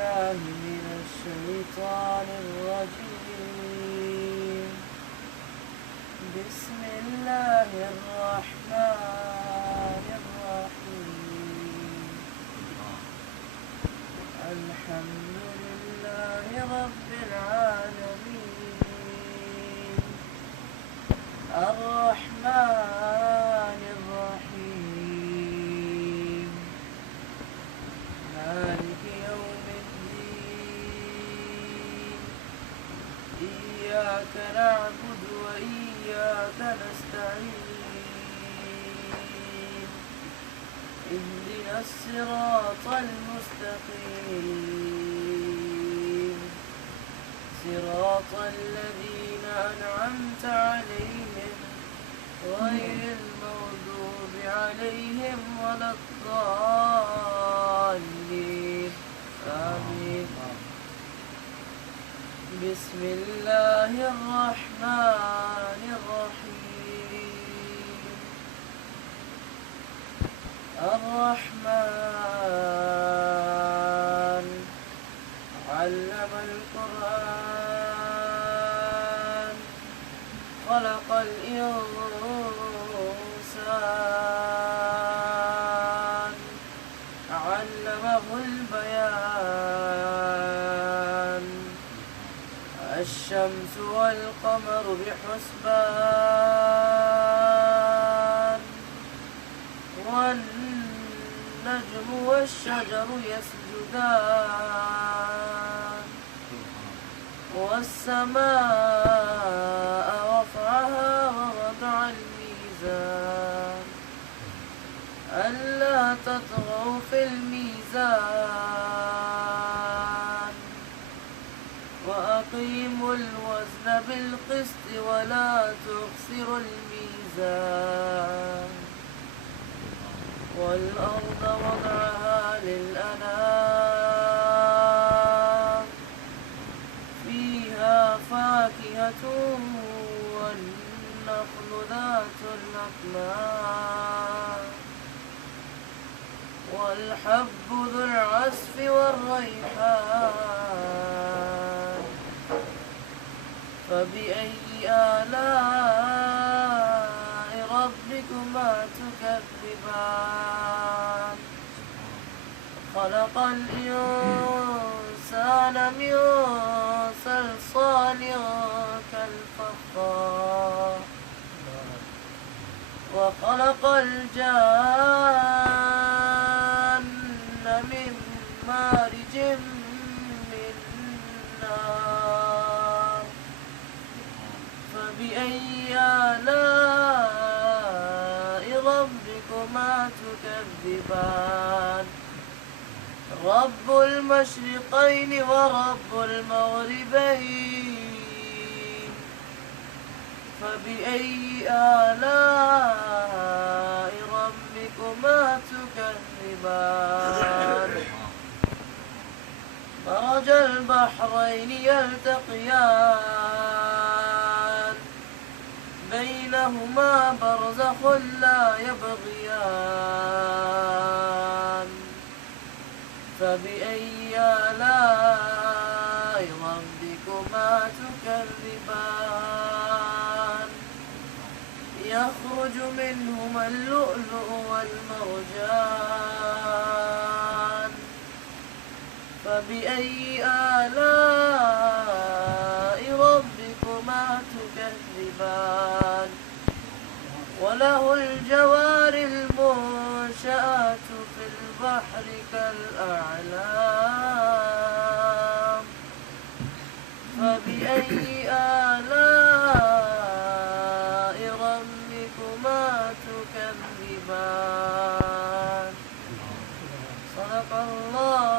بالله من الشيطان الرجيم. بسم الله الرحمن الرحيم. الحمد لله رب العالمين. الرحمن الرحيم. مالك يوم الدين. إياك نعبد وإياك نستعين. اهدنا الصراط المستقيم. صراط الذين أنعمت عليهم غير المغضوب عليهم ولا الضالين. آمين. بسم الله الرحمن الرحيم. الرحمن علم القرآن خلق الإنسان علمه البيان. الشمس والقمر بحسبان والنجم والشجر يسجدان والسماء رفعها ووضع الميزان ألا تطغوا في الميزان وأقيموا الوزن بالقسط ولا تخسروا الميزان. والأرض وضعها للأنام فيها فاكهة والنخل ذات الأكمام والحب ذو العصف والريحان. فبأي آلاء ربكما تكذبان. خلق الإنسان من صلصال كالفخار وخلق الجان من مارج من نار. فبأي آلاء ربكما تكذبان. رب المشرقين ورب المغربين. فبأي آلاء ربكما تكذبان. مرج البحرين يلتقيان بينهما برزخ لا يبغيان. فبأي آلاء ربكما تكذبان. يخرج منهما اللؤلؤ والمرجان. فبأي آلاء ربكما تكذبان. وله الجوار المنشآت في البحر كالأعلام. فبأي آلاء ربكما تكذبان. صدق الله